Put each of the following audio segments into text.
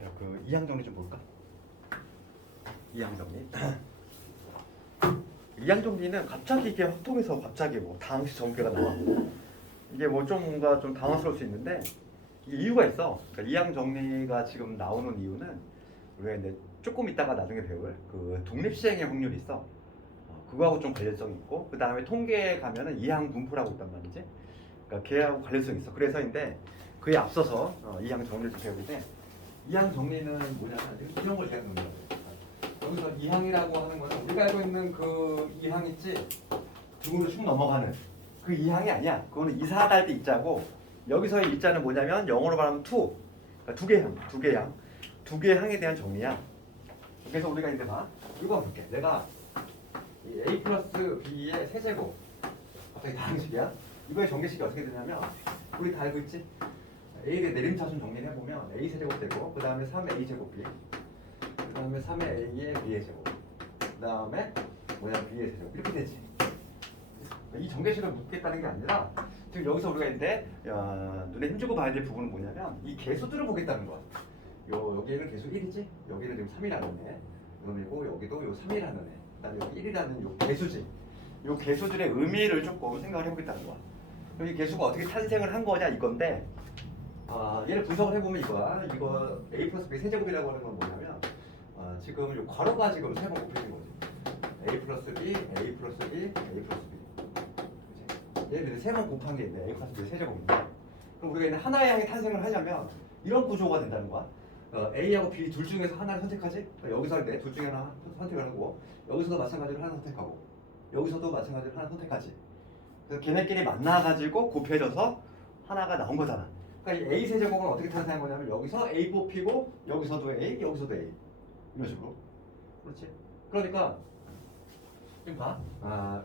그 이항 정리 좀 볼까? 이항 정리. 이항 정리는 갑자기 이게 확통해서 갑자기 뭐 다항식 전개가 나와. 이게 뭐 좀 뭔가 좀 당황스러울 수 있는데 이게 이유가 있어. 그러니까 이항 정리가 지금 나오는 이유는 우리가 이제 조금 이따가 나중에 배울 그 독립 시행의 확률이 있어. 그거하고 좀 관련성이 있고 그 다음에 통계에 가면은 이항 분포라고 있단 말이지. 그러니까 걔하고 관련성이 있어. 그래서인데 그에 앞서서 이항 정리를 좀 배우는데 이항 정리는 뭐냐면 이런 걸 제가 넣는 거예요. 여기서 이항이라고 하는 거는 우리가 알고 있는 그 이항 있지? 중으로 쭉 넘어가는 그 이항이 아니야. 그거는 이사할 때 이자고 여기서의 이자는 뭐냐면 영어로 말하면 to. 그러니까 두 개의 항에 대한 정리야. 그래서 우리가 이제 봐. 이거 볼게. 내가 이 a 플러스 b의 세제곱 갑자기 다항식이야. 이거의 정계식이 어떻게 되냐면 우리 다 알고 있지? a의 내림차순 정리를 해보면 a 세제곱 되고 그 다음에 3a 제곱 b 그 다음에 3의 a의 b의 제곱 그 다음에 뭐냐 b의 세제곱 이렇게 되지. 이 정계식을 묻겠다는 게 아니라 지금 여기서 우리가 이제 눈에 힘주고 봐야 될 부분은 뭐냐면 이 개수들을 보겠다는 거야. 여기에는 개수 1이지? 여기는 지금 3이라는 애 그리고 여기도 요 3이라는 애 그다음에 여기 1이라는 요 개수지. 요 개수들의 의미를 조금 생각을 해보겠다는 거야. 그럼 이 개수가 어떻게 탄생을 한 거냐 이건데 얘를 분석을 해보면 이거야. 이거 a 플러스 b 세제곱이라고 하는 건 뭐냐면 지금 요 괄호가 지금 세 번 곱해진 거지. a 플러스 b, a 플러스 b, a 플러스 b 얘들이 세 번 곱한 게 있네. a 플러스 b 세제곱인데 그럼 우리가 이제 하나의 항이 탄생을 하려면 이런 구조가 된다는 거야. A하고 B 둘 중에서 하나를 선택하지? 여기서 할 때 둘 중에 하나 선택을 하고 여기서도 마찬가지로 하나 선택하고 여기서도 마찬가지로 하나 선택하지. 그래서 걔네끼리 만나가지고 곱해져서 하나가 나온 거잖아. 그러니까 이 A 세제곱은 어떻게 탄생한 거냐면 여기서 A 뽑히고 여기서도 A, 여기서도 A 이런 식으로. 그렇지? 그러니까 지금 봐.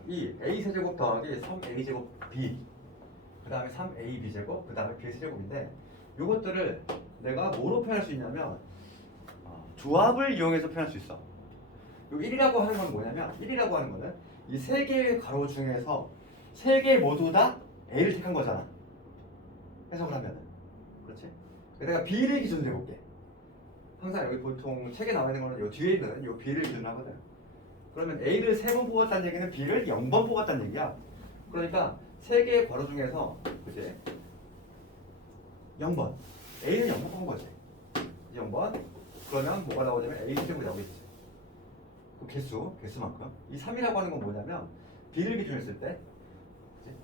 이 A 세제곱 더하기 3A 제곱 B 그 다음에 3AB 제곱 그 다음에 B 세제곱인데 요것들을 내가 뭐로 표현할 수 있냐면 조합을 이용해서 표현할 수 있어. 요 1이라고 하는 건 뭐냐면 1이라고 하는 거는 이 세 개의 가로 중에서 세 개 모두 다 A를 택한 거잖아. 해석을 하면은. 그렇지? 내가 B를 기준으로 해볼게. 항상 여기 보통 책에 나와 있는 거는 요 뒤에 있는 요 B를 기준으로 하거든. 그러면 A를 3번 뽑았다는 얘기는 B를 0번 뽑았다는 얘기야. 그러니까 세 개의 괄호 중에서 그치? 0번 A는 0번 뽑은 거지. 0번 그러면 뭐가 나오냐면 A 세제곱이 나오겠지. 그 개수만큼 이 3이라고 하는 건 뭐냐면 B를 기준으로 했을 때 그치?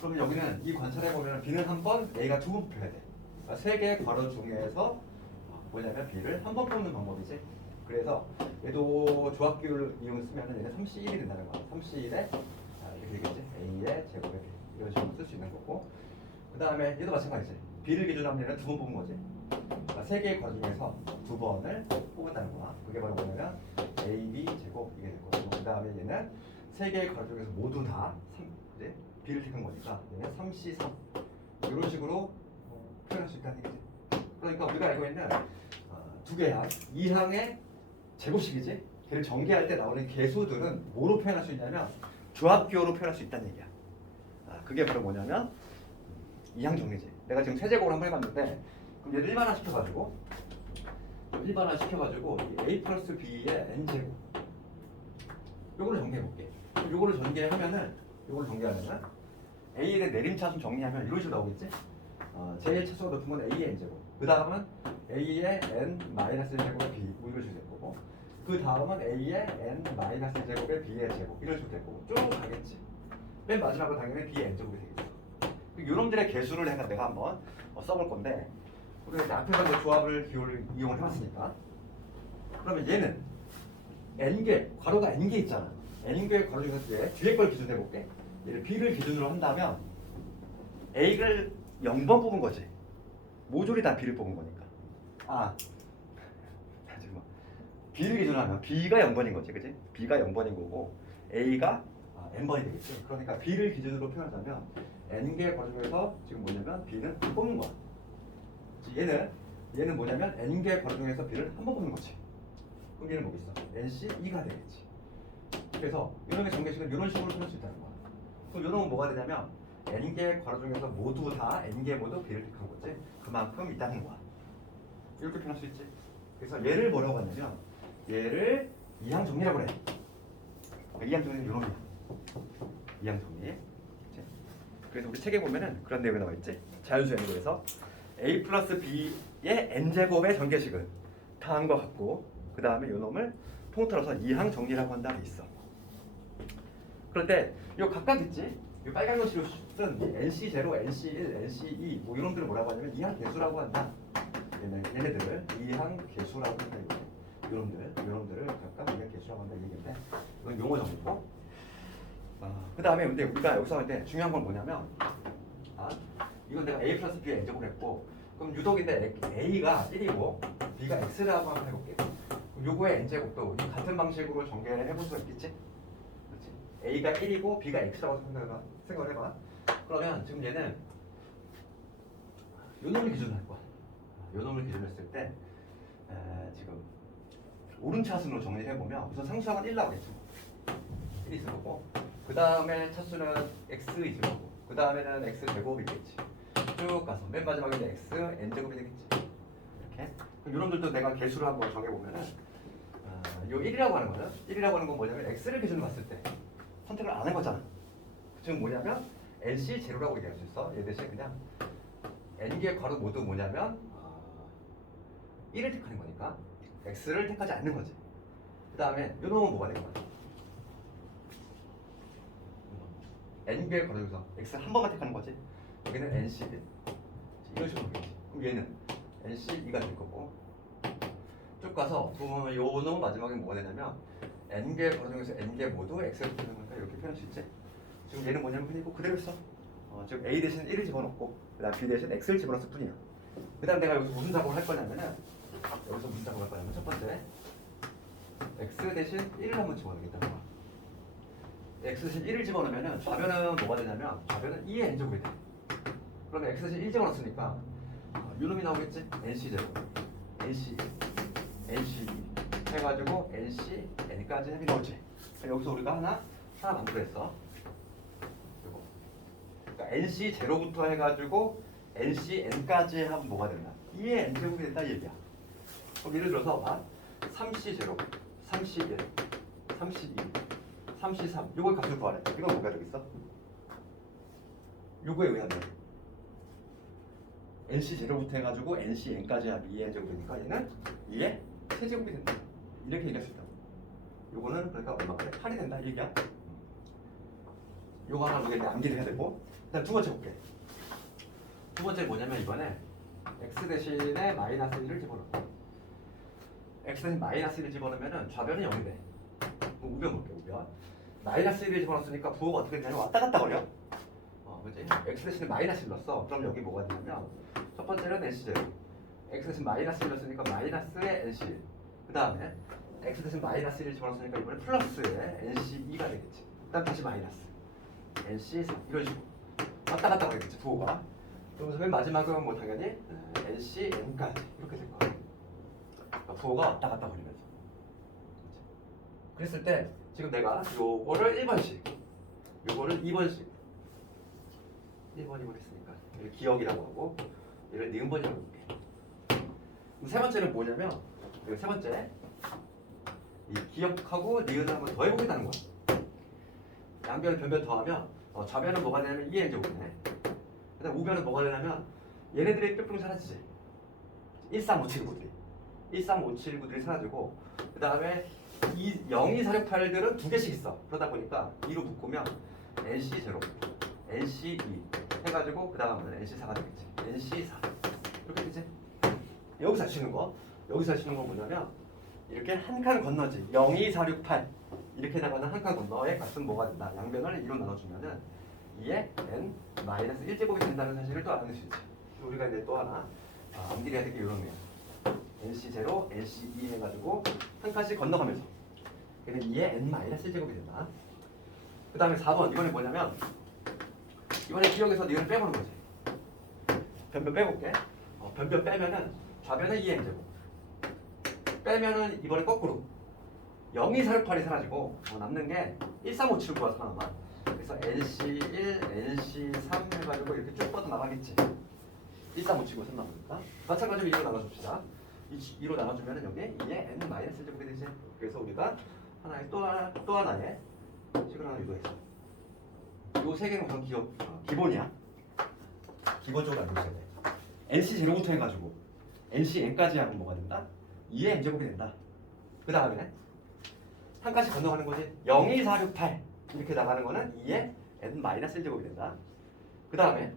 그러면 여기는 이 관찰해보면 B는 한 번 A가 두 번 뽑혀야 돼. 그러니까 세 개의 괄호 중에서 뭐냐면 B를 한 번 뽑는 방법이지. 그래서 얘도 조합기호를 이용했으면 얘는 3C1이 된다는 거야. 3C1에 이렇게 되겠지. A의 제곱에 이런 식으로 쓸 수 있는 거고 그 다음에 얘도 마찬가지지. B를 기준으로 하면 얘는 두 번 뽑은 거지. 그러니까 세 개의 괄호 중에서 두 번을 뽑았다는 거야. 그게 바로 뭐냐면 AB 제곱 이게 될 거고 그 다음에 얘는 세 개의 괄호 중에서 모두 다 3, 이제 B를 택한 거니까 얘는 3C3 이런 식으로 표현할 수 있다는 얘기지. 그러니까 우리가 알고 있는 두 개야. 이 항의 제곱식이지. 걔를 전개할 때 나오는 개수들은 뭐로 표현할 수 있냐면 조합기호로 표현할 수 있다는 얘기야. 그게 바로 뭐냐면 이항 정리지. 내가 지금 세제곱을 한번 해봤는데 그럼 얘를 일반화시켜가지고 이 a 플러스 b의 n제곱 요거를 정리해볼게. 요거를 전개하면은 a의 내림차순 정리하면 이런 식으로 나오겠지. 제일 차수가 높은 건 a의 n제곱 그 다음은 a의 n-1제곱의 b 뭐 이런 식으로 될 거고 그 다음은 a의 n-1제곱의 b의 제곱 이런 식으로 될 거고 쭉 가겠지. 맨 마지막으로 당연히 b의 n제곱이 되겠죠. 요놈들의 개수를 내가 한번 써볼 건데 우리가 이제 앞에서 이제 조합을 기호를 이용을 해봤으니까 그러면 얘는 n개 괄호가 n개 있잖아. n개의 괄호 중에서 뒤에 걸 기준으로 해볼게. 얘를 b를 기준으로 한다면 a를 0번 뽑은 거지. 모조리 다 b를 뽑은 거니까. 잠깐만. b를 기준으로 하면 b가 0번인 거지, 그치? b가 0번인 거고 a가 n번이 되겠지. 그러니까 b를 기준으로 표현하자면 n개 괄호 중에서 지금 뭐냐면 b는 뽑는 거야. 얘는 뭐냐면 n개 괄호 중에서 b를 한 번 뽑는 거지. 그럼 얘는 뭐겠어? nc2가 되겠지. 그래서 이놈의 정계식은 이런 식으로 표현할 수 있다는 거야. 그럼 이놈은 뭐가 되냐면 n개 괄호 중에서 모두 다 n개 모두 b를 택한 거지. 그만큼 있다는 거야. 이렇게 표현할 수 있지. 그래서 얘를 뭐라고 하냐면 얘를 이항 정리라고 그래. 이항 정리는 이놈이야. 이항 정리. 그래서 우리 책에 보면은 그런 내용이 나와 있지. 자연수 N으로에서 a 플러스 b의 n제곱의 전개식은 다음과 같고 그 다음에 요 놈을 통틀어서 이항 정리라고 한다 있어. 그런데 요 각각 있지. 요 빨간 글씨로 쓴 NC0, NC1, NC2 뭐 이런 들을 뭐라고 하냐면 이항 개수라고 한다. 얘네들을 이항 개수라고 한다 이거. 요놈들을 각각 이항 개수라고 한다 이 얘기인데 이건 용어 정리고. 그 다음에 근데 우리가 여기서 할 때 중요한 건 뭐냐면 이건 내가 a 플러스 b의 n제곱을 했고 그럼 유독인데 a가 1이고 b가 x라고 한번 해볼게. 그럼 요거의 n제곱도 같은 방식으로 전개해 볼 수가 있겠지? 그렇지? a가 1이고 b가 x라고 생각을 해봐. 그러면 지금 얘는 요 놈을 기준으로 할 거야. 요 놈을 기준으로 했을 때 지금 오른차순으로 정리를 해보면 우선 상수항은 1 나오겠죠. 1이 있을 거고 그 다음에 차수는 x 있을 거고 그 다음에는 x 제곱이겠지. 쭉 가서 맨 마지막에는 x n제곱이 되겠지. 이렇게 그럼 이놈들도 내가 개수를 한번 정해보면은 요 1이라고 하는 거는 1이라고 하는 건 뭐냐면 x를 기준으로 봤을 때 선택을 안 한 거잖아. 지금 뭐냐면 nc 제로라고 얘기할 수 있어. 얘 대신 그냥 n개의 괄호 모두 뭐냐면 1을 택하는 거니까 x를 택하지 않는 거지. 그 다음에 요 놈은 뭐가 될 거야? n개의 괄호 중에서 x 한 번만 택하는 거지. 여기는 nc1 이런 식으로 보겠지. 그럼 얘는 nc2가 될 거고 쭉 가서 보면 요 놈은 마지막에 뭐가 되냐면 n개 괄호 중에서 n개 모두 x를 택하는 거니까 이렇게 표현할 수 있지. 지금 얘는 뭐냐면 그냥 그대로 써. 지금 a 대신 1을 집어넣고 그 다음 b 대신 x를 집어넣었을 뿐이야. 그 다음 내가 여기서 무슨 작업을 할 거냐면은 여기서 무슨 작업을 할 거냐면 첫 번째 x 대신 1을 한번 집어넣겠다는 거야. x 대신 1을 집어넣으면 좌변은 뭐가 되냐면 좌변은 2의 n제곱이 돼. 그러면 x 대신 1 집어넣었으니까 요놈이 나오겠지? nc0, nc1, nc2 해가지고 nc, n까지 합이 나오지. 여기서 우리가 하나 만들어냈어. 이거. 그러니까 nc0부터 해가지고 nc,n까지 하면 뭐가 된다? 2의 n제곱이 된다 이 얘기야. 그럼 예를 들어서 3c0, 3c1, 3c2 3C3 요걸 값을 구하래. 이건 뭐가 되겠어? 요거에 의하면 NC0부터 해가지고 NC,n까지 합이 2의 n제곱이니까 얘는 2의 세제곱이 된다. 이렇게 얘기할 수 있다. 요거는 그러니까 얼마 그래? 8이 된다 이 얘기야. 요거 하나 우리가 이제 암기를 해야 되고 일단 두 번째 볼게. 두 번째 뭐냐면 이번에 x 대신에 마이너스 1을 집어넣고 x 대신 마이너스 1을 집어넣으면 좌변은 0이 돼. 우변 볼게 우변. 마이너스 1을 집어넣었으니까 부호가 어떻게 되냐면 왔다 갔다 거려. 그치? x 대신에 마이너스 1 넣었어. 그럼 여기 뭐가 되냐면 첫 번째는 nc0 x 대신 마이너스 1 넣었으니까 마이너스의 nc1 그 다음에 x 대신 마이너스 1을 집어넣었으니까 이번에 플러스의 nc2가 되겠지. 그 다음 다시 마이너스 nc3 이런 식으로 왔다 갔다 거리겠지 부호가. 그러면서 맨 마지막은 뭐 당연히 nc, n까지 이렇게 될 거야. 그러니까 부호가 왔다 갔다 거리면서. 그랬을 때 지금 내가 요거를 1번씩 요거를 2번씩 1번, 2번 했으니까 얘를 기억이라고 하고 얘를 니은번이라고 할게. 세 번째는 뭐냐면 세 번째 이 기억하고 니은을 한번 더 해보겠다는 거야. 양변, 변변 더하면 좌변은 뭐가 되냐면 2의 n제곱이네. 그 다음 우변은 뭐가 되냐면 얘네들의 뿅뿅 사라지지. 13579들이 13579들이 사라지고 그 다음에 02468들은 두 개씩 있어. 그러다 보니까 2로 묶으면 NC0, NC2 해가지고 그 다음은 NC4가 되겠지. NC4 이렇게 되지. 여기서 할 수 있는 거 여기서 할 수 있는 건 뭐냐면 이렇게 한 칸 건너지. 02468 이렇게 나가는 한 칸 건너의 값은 뭐가 된다. 양변을 2로 나눠주면은 2의 n 마이너스 1제곱이 된다는 사실을 또 알아낼 수 있지. 우리가 이제 또 하나 암기해야 될 게 이런 거야. NC0, NC2 해가지고 한 칸씩 건너가면서 얘는 2의 n-1제곱이 된다. 그 다음에 4번 이번에 뭐냐면 이번에 기억에서 니은을 빼보는 거지. 변변 빼볼게. 변변 빼면은 좌변은 2의 n제곱 빼면은 이번에 거꾸로 02468이 사라지고 남는 게 13579가 살아남아. 그래서 NC1, NC3 해가지고 이렇게 쭉 뻗어 나가겠지. 13579가 살아남으니까 마찬가지로 이거 나눠줍시다. 2로 나눠주면 여기 2의 n 마이너스 1제곱이 되지. 그래서 우리가 하나의 또 하나의 식을 하나 유도했어. 요 세 개는 우선 기본이야. 기본적으로 알고 있어야 돼. nc 제로부터 해가지고 nc n까지 하면 뭐가 된다? 2의 n제곱이 된다. 그 다음에 한 칸씩 건너가는 거지. 0, 1, 4, 6, 8 이렇게 나가는 거는 2의 n 마이너스 1제곱이 된다. 그 다음에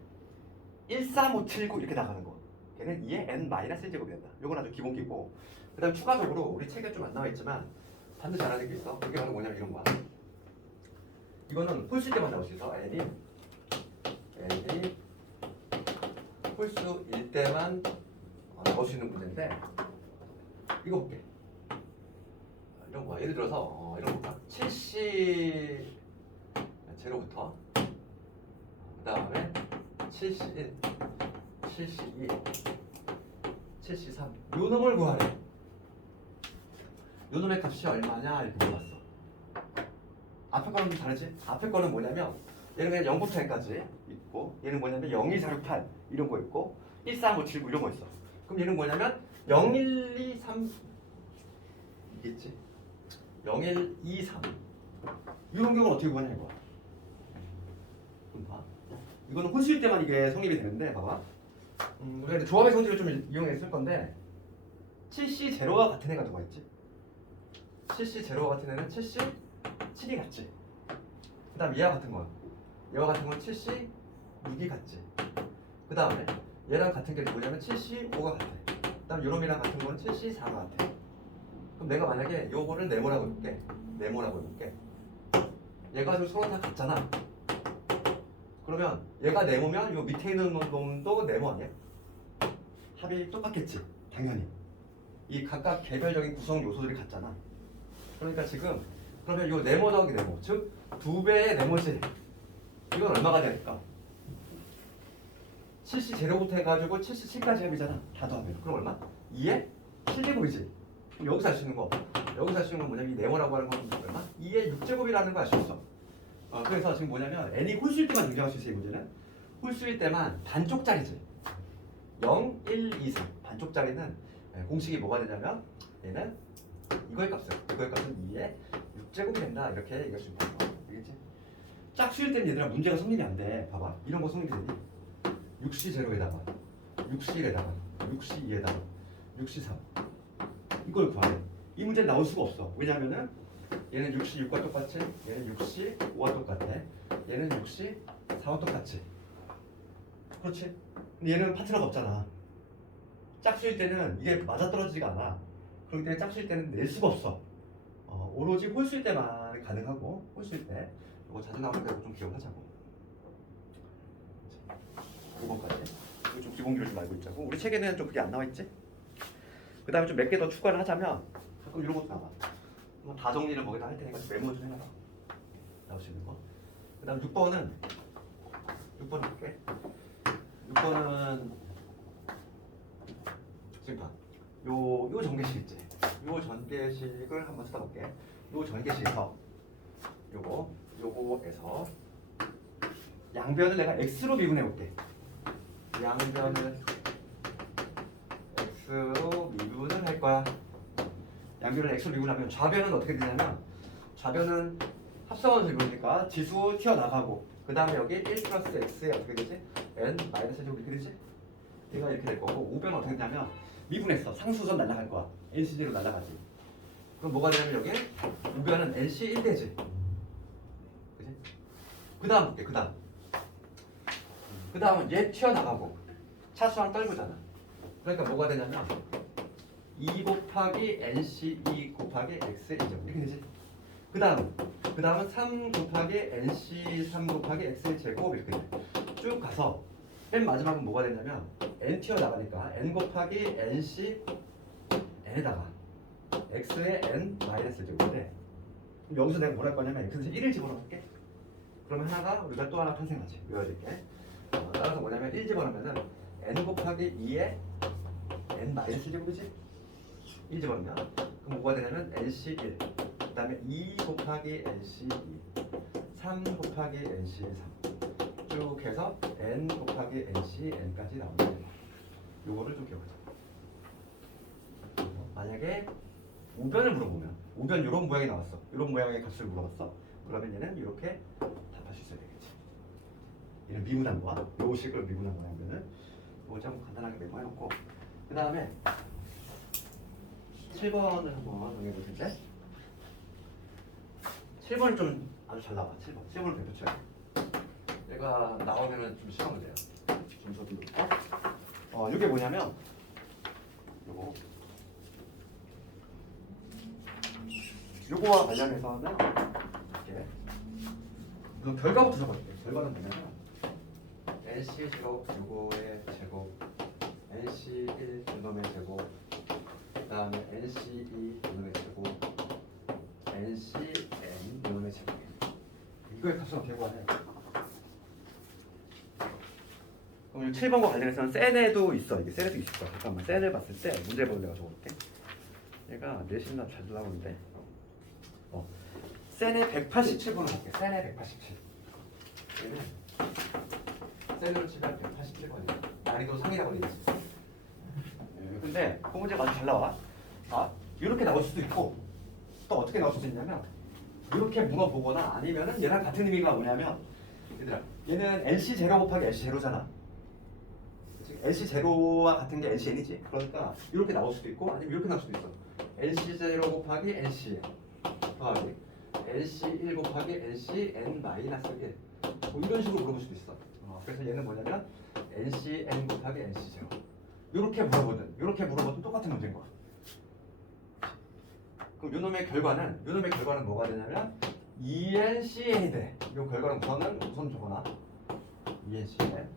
1, 3, 5, 7, 9 이렇게 나가는 거 걔는 2의 n 마이너스 1제곱이 된다. 요건 아주 기본기고, 그 다음에 추가적으로 우리 책에 좀 안 나와 있지만 반드시 알아야 될 게 있어. 이게 바로 뭐냐면 이런 거야. 이거는 홀수일 때만 나올 수 있어. n이 홀수일 때만 나올 수 있는 문제인데, 이거 볼게. 이런 거야. 예를 들어서 이런 거야. 70 제로부터 그 다음에 71, 72, 73 요 놈을 구하래. 요 놈의 값이 얼마냐 이렇게 물어봤어. 앞에 거는 좀 다르지? 앞에 거는 뭐냐면 얘는 그냥 0부터 n까지 있고, 얘는 뭐냐면 0, 2, 4, 6, 8 이런 거 있고 1, 3, 5, 7, 9 이런 거 있어. 그럼 얘는 뭐냐면 0, 1, 2, 3 있겠지? 0, 1, 2, 3 이런 경우는 어떻게 구하냐 이거야. 좀 봐. 이거는 홀수일 때만 이게 성립이 되는데, 봐봐. 우리가 조합의 성질을 좀 이용해서 쓸 건데, 7C 제로와 같은 애가 누가 있지? 7C 제로와 같은 애는 77이 같지. 그 다음 얘와 같은 건, 얘와 같은 건 7C 6이 같지. 그 다음에 얘랑 같은 게 뭐냐면 7C 5가 같아. 그 다음 요놈이랑 같은 건 7C 4가 같아. 그럼 내가 만약에 요거를 네모라고 해볼게. 네모라고 해볼게. 얘가 지금 서로 다 같잖아. 그러면 얘가 네모면 요 밑에 있는 놈도 네모 아니야? 합이 똑같겠지. 당연히. 이 각각 개별적인 구성 요소들이 같잖아. 그러니까 지금 그러면 요 네모 더하기 네모, 즉 2배의 네모지. 이건 얼마가 될까? 70 제로부터 해가지고 77까지 합이잖아. 다 더하면. 그럼 얼마? 2의 7제곱이지. 여기서 할 수 있는 거. 여기서 할 수 있는 건 뭐냐면 이 네모라고 하는 건 얼마? 2의 6제곱이라는 거 알 수 있어. 그래서 지금 뭐냐면 n이 홀수일 때만 등장할 수 있어. 이 문제는 홀수일 때만 반쪽짜리지. 0, 1, 2, 3 반쪽짜리는 공식이 뭐가 되냐면 얘는 이거의 값은 2의 6제곱이 된다. 이렇게 얘기할 수 있다. 알겠지? 짝수일 때는 얘들아 문제가 성립이 안 돼. 봐봐. 이런 거 성립이 되니? 6C 제로에다가 6C1에다가 6C2에다가 6C3 이걸 구하래. 이 문제는 나올 수가 없어. 왜냐면은 얘는 6C6과 똑같지, 얘는 6C5와 똑같아, 얘는 6C4와 똑같지. 그렇지? 근데 얘는 파트너가 없잖아. 짝수일 때는 이게 맞아떨어지지가 않아. 그렇기 때문에 짝수일 때는 낼 수가 없어. 오로지 홀수일 때만 가능하고, 홀수일 때 이거 자주 나오는 대로 좀 기억하자고. 9번까지 이거 좀 기본기를 좀 알고 있자고. 우리 책에는 좀 그게 안 나와 있지? 그 다음에 좀 몇 개 더 추가를 하자면 가끔 이런 것도 나와. 뭐 다 정리를 거기다 할 테니까 메모 좀 해놔라. 나올 수 있는 거. 그 다음 6번은 6번 할게. 6번은 지금 봐. 요 전개식 있지? 요 전개식을 한번 써볼게. 요 전개식에서 요거에서 양변을 내가 x로 미분해 볼게. 양변을 x로 미분을 할 거야. 양변을 x로 미분하면 좌변은 어떻게 되냐면, 좌변은 합성원을 미분이니까 지수 튀어나가고, 그 다음에 여기 1 플러스 x에 어떻게 되지? n 마이너스 제곱 이렇게 되지? 얘가 이렇게 될 거고, 우변은 어떻게 되냐면 미분했어. 상수선 날아갈 거야. NC제로 날아가지. 그럼 뭐가 되냐면 여기 우변은 NC1 되지. 그지? 그 다음 볼게. 그 다음은 얘 튀어나가고 차수랑 떨구잖아. 그러니까 뭐가 되냐면 2 곱하기 NC2 곱하기 X1제곱 이렇게 되지. 그 다음은 3 곱하기 NC3 곱하기 X1제곱 이렇게 돼. 쭉 가서 맨 마지막은 뭐가 되냐면 n 튀어나가니까 n 곱하기 NC n에다가 x의 n 마이너스 제곱인데, 여기서 내가 뭘 할 거냐면 x에서 1을 집어넣을게. 그러면 하나가 우리가 또 하나 탄생하지. 외워줄게. 따라서 뭐냐면 1 집어넣으면은 n 곱하기 2의 n 마이너스 제곱이지. 1 집어넣으면 그럼 뭐가 되냐면 NC1, 그 다음에 2 곱하기 NC2, 3 곱하기 NC3 쭉 해서 n 곱하기 NC n까지 나오는 거야. 요거를 좀 기억하자. 만약에 우변을 물어보면 우변 이런 모양이 나왔어. 이런 모양의 값을 물어봤어. 그러면 얘는 이렇게 답할 수 있어야 되겠지. 얘는 미분한 거야. 요 식으로 미분한 거라면은 이거 좀 간단하게 메모해놓고 그 다음에 7번을 한번 정해볼 텐데 7번이 좀 아주 잘 나와. 7번을 대표 쳐야 돼. 얘가 나오면은 좀 쉬운 문제야. 점수도 높고 이게 뭐냐면 요거와 관련해서는 이렇게 우선 결과부터 적어줄게. 결과는 뭐냐면 NC 제곱 요거의 제곱 NC1 분놈의 제곱 그 다음에 NC2 분놈의 제곱 NCN 분놈의 제곱 이거의 값은 어떻게 구하냐. 그럼 7번과 관련해서는 센에도 있어. 이게 센에도 있을 거야. 잠깐만 센을 봤을 때 문제 보는 내가 적어볼게. 얘가 내신나 잘 나오는데 센의 187번을 볼게. 센의 187. 얘는 센으로 치면 187번이야. 난이도 상이라고 되어 있어. 근데 그 문제가 아주 잘 나와. 이렇게 나올 수도 있고 또 어떻게 나올 수도 있냐면 이렇게 물어보거나 아니면은 얘랑 같은 의미가 뭐냐면 얘들아 얘는 NC 제로 곱하기 NC 제로잖아. NC 제로와 같은 게 NCN이지. 그러니까 이렇게 나올 수도 있고 아니면 이렇게 나올 수도 있어. NC 제로 곱하기 NCN 더하기 NC1 곱하기 NCN 마이너스 1 뭐 이런 식으로 물어볼 수도 있어. 그래서 얘는 뭐냐면 NCN 곱하기 NC 제로 이렇게 물어보든 똑같은 문제인 거야. 그럼 요놈의 결과는 뭐가 되냐면 ENCN이 돼. 이 결과는 우선 적어놔. ENCN.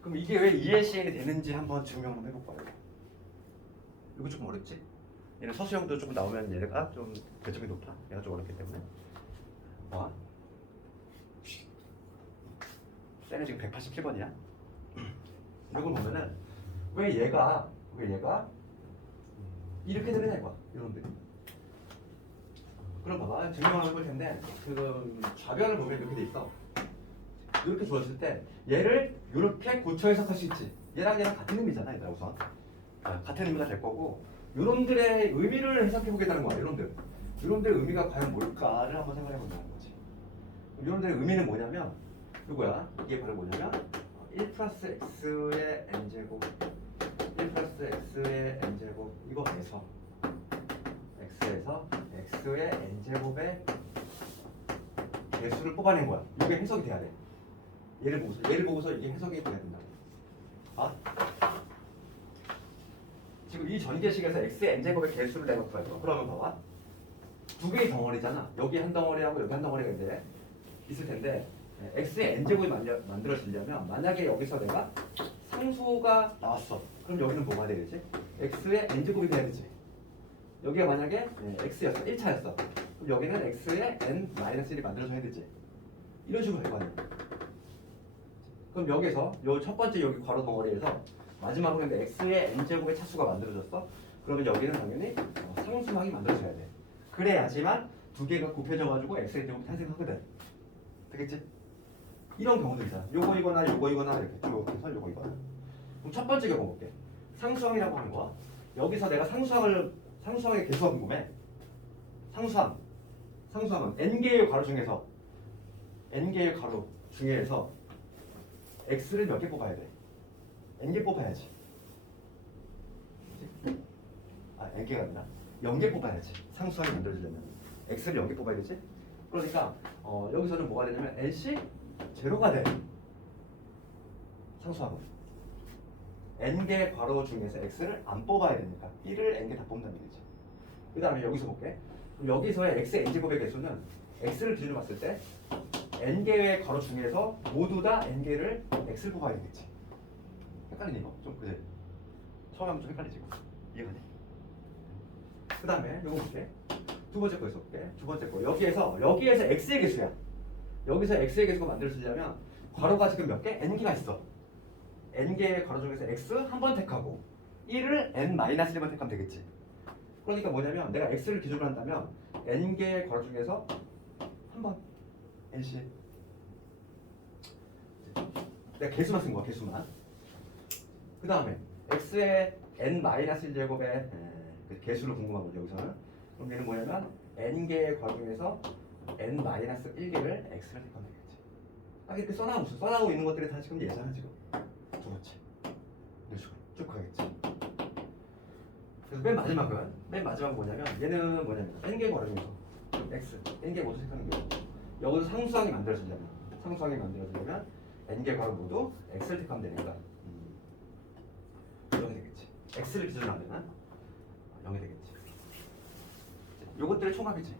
그럼 이게 왜 ENCN이 되는지 한번 증명 한번 해볼까요? 이거 조금 어렵지? 얘는 서수형도 조금 나오면 얘가 좀 배점이 높아. 얘가 좀 어렵기 때문에. 쟤는 지금 187번이야. 이걸 보면은 왜 얘가 이렇게 되느냐 이거야. 이런데. 그럼 봐봐. 증명을 해볼 텐데 지금 좌변을 보면 이렇게 돼 있어. 이렇게 주어질 때 얘를 이렇게 고쳐 해석할 수 있지. 얘랑 같은 의미잖아. 얘들아 우선. 같은 의미가 될 거고 요놈들의 의미를 해석해 보겠다는 거야. 요놈들의 의미가 과연 뭘까를 한번 생각해 본다는 거지. 요놈들의 의미는 뭐냐면 이거야. 이게 바로 뭐냐면 1 플러스 x의 n제곱 1 플러스 x의 n제곱 이거에서 x에서 x의 n제곱의 개수를 뽑아낸 거야. 이게 해석이 돼야 돼. 얘를 보고서 이게 해석이 돼야 된다. 지금 이 전개식에서 x의 n제곱의 개수를 내놓고 해서 그러면 봐봐. 두 개의 덩어리잖아. 여기 한 덩어리하고 여기 한 덩어리가 이제 있을 텐데 x의 n제곱이 만들어지려면 만약에 여기서 내가 상수가 나왔어. 그럼 여기는 뭐가 돼야 되지? x의 n제곱이 돼야 되지. 여기가 만약에 x였어. 1차였어. 그럼 여기는 x의 n-1이 만들어져야 되지. 이런 식으로 될 거 아니야. 그럼 여기서 요 첫 번째 여기 괄호 덩어리에서 마지막으로 근데 x의 n제곱의 차수가 만들어졌어. 그러면 여기는 당연히 상수항이 만들어져야 돼. 그래야지만 두 개가 곱해져가지고 x의 제곱이 탄생하거든. 되겠지? 이런 경우도 있잖아. 요거이거나 요거이거나 이렇게 쭉 해서 요거이거나. 그럼 첫 번째 경우 볼게. 상수항이라고 하는 거야. 여기서 내가 상수항의 개수가 궁금해. 상수항은 n개의 괄호 중에서 x를 몇 개 뽑아야 돼? n개 뽑아야지. n개가 아니라 0개 뽑아야지. 상수항이 만들어지려면 x를 0개 뽑아야 되지. 그러니까 여기서는 뭐가 되냐면 nc 제로가 돼. 상수항은 n개 괄호 중에서 x를 안 뽑아야 되니까 1을 n개 다 뽑는다는 얘기지. 그 다음에 여기서 볼게. 그럼 여기서의 x의 n제곱의 개수는 x를 기준으로 봤을 때 n개의 괄호 중에서 모두 다 n개를 x를 뽑아야 되겠지. 헷갈리니 이거? 좀 그래. 처음에 하면 좀 헷갈리지 이거. 이해가니? 그 다음에 이거 볼게. 두 번째 거에서 볼게. 두 번째 거. 여기에서 x의 개수야. 여기서 x의 개수가 만들어지려면 괄호가 지금 몇 개? n개가 있어. n개의 괄호 중에서 x 한 번 택하고 1을 n-1번 택하면 되겠지. 그러니까 뭐냐면 내가 x를 기준으로 한다면 n개의 괄호 중에서 한 번 nc 내가 개수만 쓴 거야. 개수만. 그 다음에 x의 n-1제곱의 개수를 궁금한 거죠 여기서는. 그럼 얘는 뭐냐면 n개의 괄호 중에서 n-1개를 x를 택하면 되겠지. 딱 이렇게 써나오고 있는 것들이 다 지금 얘잖아 지금. 그렇지. 이런 식으로 쭉 가겠지. 그래서 맨 마지막은 뭐냐면 얘는 뭐냐면 n개 괄호 중에서 x, n개 모두 택하는 거예요. 여기서 상수항이 만들어지려면 n개 괄호 모두 x를 택하면 되니까 이렇게 되겠지. x를 기준으로 하면 0이 되겠지. 요것들의 총합이지.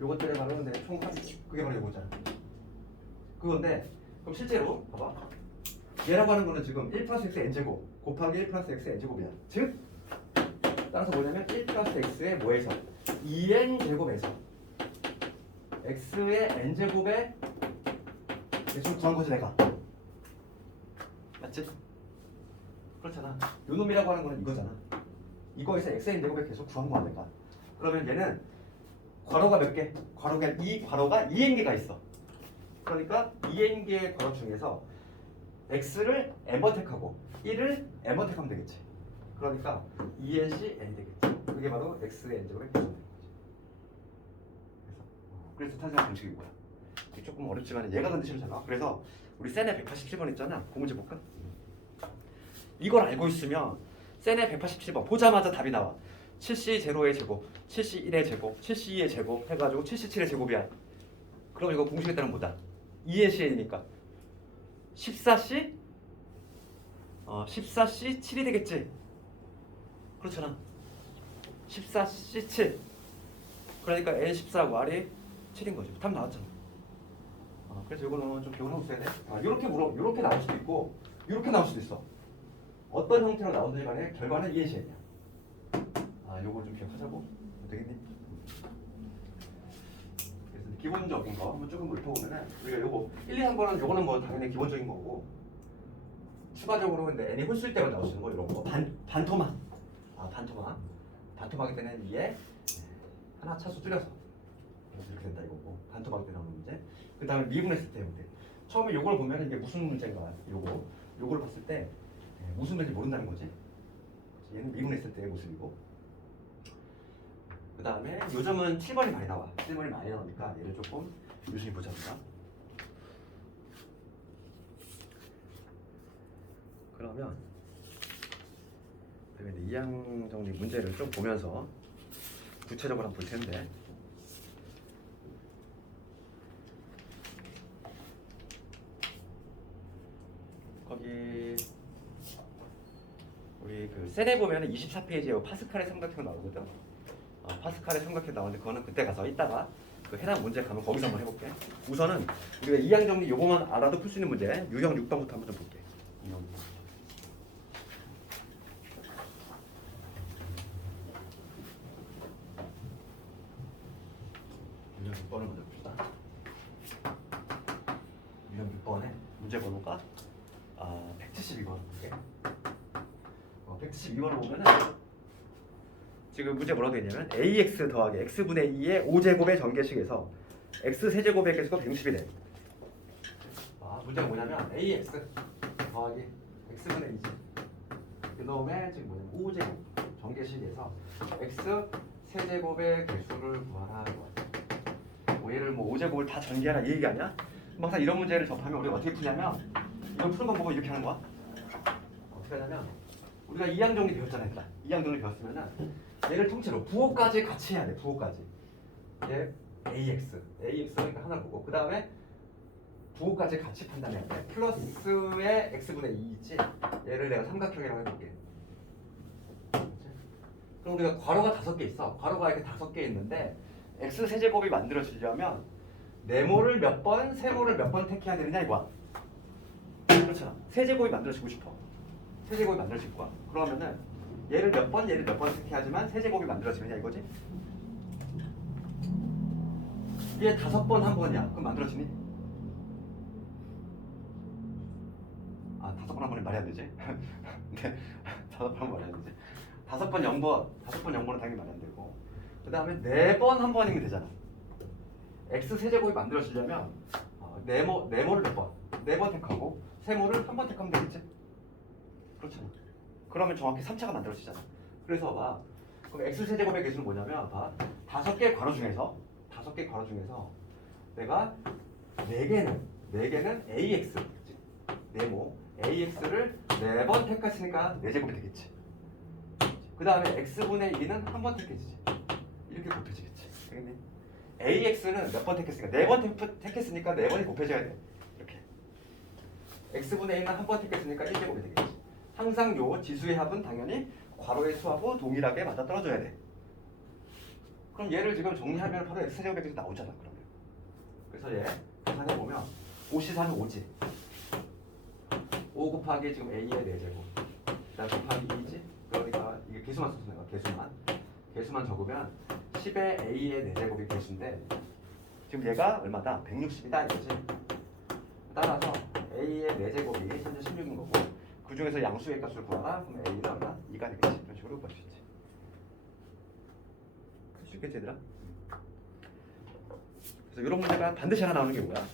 요것들의 바로 내 총합이지. 그게 바로 요거잖아. 그건데 그럼 실제로 봐봐. 얘라고 하는 거는 지금 1 플러스 x n제곱 곱하기 1 플러스 x n제곱이야. 즉 따라서 뭐냐면 1 플러스 x의 뭐에서 2n제곱에서 x의 n제곱의 개수를 구한 거지 내가. 맞지? 그렇잖아. 요 놈이라고 하는 거는 이거잖아. 이거에서 x의 n제곱의 개수 구한 거 아닐까? 그러면 얘는 괄호가 몇 개? 괄호가 2n개가 있어. 그러니까 2n개의 괄호 중에서 x를 n번 택하고 1을 n번 택하면 되겠지. 그러니까 2nC n이 되겠지. 그게 바로 x의 n제곱의 개수가 되는 거지. 그래서 탄생한 공식이 뭐야? 이게 조금 어렵지만 얘가 근데 싫잖아. 그래서 우리 센의 187번 있잖아. 그 문제 볼까? 이걸 알고 있으면 센의 187번 보자마자 답이 나와. 7C0의 제곱, 7C1의 제곱, 7C2의 제곱 해가지고 7C7의 제곱이야. 그럼 이거 공식에 따르면 뭐다? 2NCN이니까 14C? 14C7이 되겠지? 그렇잖아. 14C7 그러니까 N14고 R이 7인 거지. 답 나왔잖아. 그래서 이거는 좀 기억하고 있어야 돼. 이렇게 나올 수도 있고 이렇게 나올 수도 있어. 어떤 형태로 나오든지 간에 결과는 ENCN이야. 요거 좀 기억하자고. 되겠니? 그래서 기본적인 거 한번 조금 읊어보면은 우리가 요거 1, 2, 3번은 요거는 뭐 당연히 기본적인 거고 추가적으로 근데 n이 홀수일 때만 나올 수 있는 거 이런 거 반토막. 반토막일 때는 2에 하나 차수 줄여서 이렇게 된다 이거고 반토막 때 나오는 문제. 그 다음에 미분했을 때 문제. 처음에 요걸 보면 이게 무슨 문제인가 요걸 봤을 때 무슨 문제인지 모른다는 거지. 얘는 미분했을 때의 모습이고. 그 다음에 요즘은 7번이 많이 나와. 7번이 많이 나오니까 얘를 조금 유심히 보자고요. 그러면 2양 정리 문제를 좀 보면서 구체적으로 한번 볼 텐데 거기 우리 그 셀에 보면 24페이지에 파스칼의 삼각형 나오거든. 파스칼의 삼각형 나오는데 그거는 그때 가서 이따가 그 해당 문제 가면 거기서 한번 해볼게. 우선은 우리가 2양 정리 요거만 알아도 풀 수 있는 문제 유형 6번부터 한번 좀 볼게. 유형 6번을 먼저 봅시다. 유형 6번에 문제 번호가 172번 볼게. 172번을 보면은 지금 문제 뭐라고 되냐면 ax 더하기 x분의 2의 5제곱의 전개식에서 x 세제곱의 개수가 160이래. 문제가 뭐냐면 ax 더하기 x분의 2지. 그 다음에 지금 뭐냐면 5제곱 전개식에서 x 세제곱의 개수를 구하라. 얘를 뭐 5제곱을 다 전개하라 이 얘기 아니야? 항상 이런 문제를 접하면 우리가 어떻게 푸냐면 이거 푸는 방법은 이렇게 하는 거야. 어떻게 하냐면 우리가 2양 정리 배웠잖아. 2양 정리 배웠으면은 얘를 통째로 부호까지 같이 해야 돼. 부호까지. 얘 ax 그러니까 하나 보고 그 다음에 부호까지 같이 판단해야 돼. 플러스의 x분의 2 있지? 얘를 내가 삼각형이라고 해볼게. 그럼 우리가 괄호가 5개 있어. 괄호가 이렇게 5개 있는데 x 세제곱이 만들어지려면 네모를 몇 번, 세모를 몇 번 택해야 되느냐 이거야. 그렇잖아. 세제곱이 만들어지고 싶어. 세제곱이 만들어질 거야. 그러면은 얘를 몇 번 택해야지만 세제곱이 만들어지느냐 이거지? 얘 5번 한 번이야. 그럼 만들어지니? 5번 한 번이 말이 안 되지? 네, 5번 한 번 말이 안 되지. 5번 0번은 당연히 말이 안 되고 그 다음에 4번 한 번이면 되잖아. x 세제곱이 만들어지려면 네모를 몇 번? 4번 택하고 세모를 한 번 택하면 되겠지? 그렇잖아. 그러면 정확히 3차가 만들어지잖아. 그래서 그럼 x 세제곱의 개수는 뭐냐면 봐. 5개 괄호 중에서 내가 4개는 ax 네모 ax를 4번 택했으니까 4제곱이 되겠지. 그 다음에 x분의 2는 한 번 택했지. 이렇게 곱해지겠지. 되겠니? ax는 몇 번 택했으니까 4번 택했으니까 4번이 곱해져야 돼. 이렇게. x분의 1은 한 번 택했으니까 1제곱이 되겠지. 항상 요 지수의 합은 당연히 괄호의 수하고 동일하게 맞아떨어져야 돼. 그럼 얘를 지금 정리하면 바로 x제곱의 개수 나오잖아. 그러면. 그래서 얘 계산해보면 5C4는 5지. 5 곱하기 지금 a의 4제곱. 그다음 곱하기 2지. 그러니까 이게 개수만 써서 내가 개수만 적으면 10의 a의 4제곱이 개수인데 지금 얘가 얼마다? 160이다 이거지. 따라서 a의 4제곱이 현재 16인 거고 그 중에서 양수의 값을 구하라. 그럼 a는 얼마? 2가 되겠지. 이런 식으로 구할 수 있지. 할 수 있겠지 얘들아? 그래서 이런 문제가 반드시 하나 나오는 게 뭐야?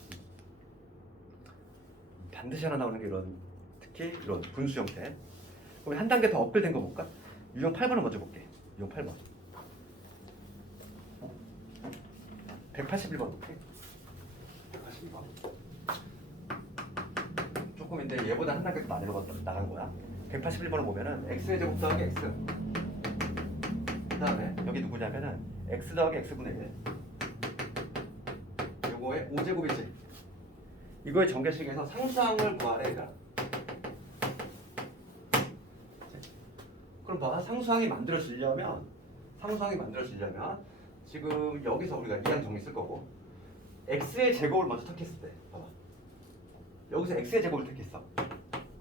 반드시 하나 나오는 게 이런 특히 이런 분수 형태. 그럼 한 단계 더 업글된 거 볼까? 유형 8번을 먼저 볼게. 유형 8번. 181번 볼게. 182번. 조금인데 얘보다 한 단계 더 많이 나간 거야. 181번을 보면은 x의 제곱 더하기 x. 그 다음에 여기 누구냐면은 x 더하기 x분의 1. 요거의 5제곱이지. 이거의 전개식에서 상수항을 구하래 얘들아. 그럼 봐. 상수항이 만들어지려면 지금 여기서 우리가 이항 정리 쓸 거고 x의 제곱을 먼저 택했을 때 봐봐. 여기서 x의 제곱을 택했어.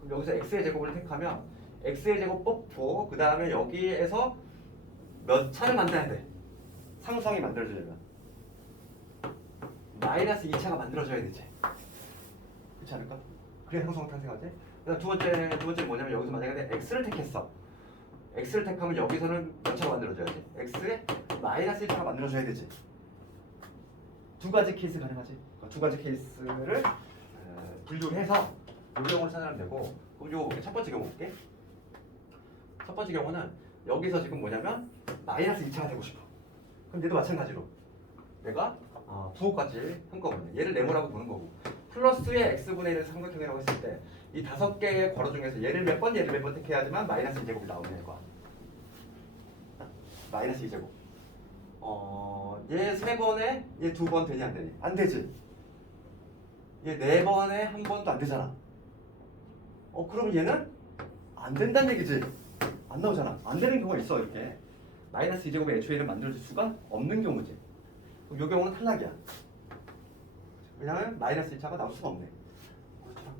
그럼 여기서 x의 제곱을 택하면 x의 제곱 뽑고 그 다음에 여기에서 몇 차를 만들어야 돼? 상수항이 만들어지려면 마이너스 2차가 만들어져야 되지. 그렇지 않을까? 그래야 상수항 탄생하지. 그다음 두 번째 뭐냐면 여기서 만약에 x를 택했어. x를 택하면 여기서는 몇 차가 만들어져야지? x에 마이너스 1차가 만들어져야 되지. 두 가지 케이스 가능하지. 두 가지 케이스를 분류해서 요령으로 찾아내면 되고. 그럼 요거 볼게. 첫 번째 경우 볼게. 첫 번째 경우는 여기서 지금 뭐냐면 마이너스 2차가 되고 싶어. 그럼 얘도 마찬가지로 내가 부호까지 한꺼번에 얘를 네모라고 보는 거고 플러스의 x분의 1을 삼각형이라고 했을 때 이 5개의 괄호 중에서 얘를 몇 번 택해야지만 마이너스 2제곱이 나오는 거야. 마이너스 2제곱. 얘 3번에 얘 2번 되니 안 되니? 안 되지. 얘 4번에 한 번도 안 되잖아. 그러면 얘는 안 된다는 얘기지. 안 나오잖아. 안 되는 경우가 있어 이렇게. 마이너스 2제곱의 애초에는 만들어질 수가 없는 경우지. 그럼 이 경우는 탈락이야. 왜냐하면 마이너스 2차가 나올 수가 없네. 그렇죠.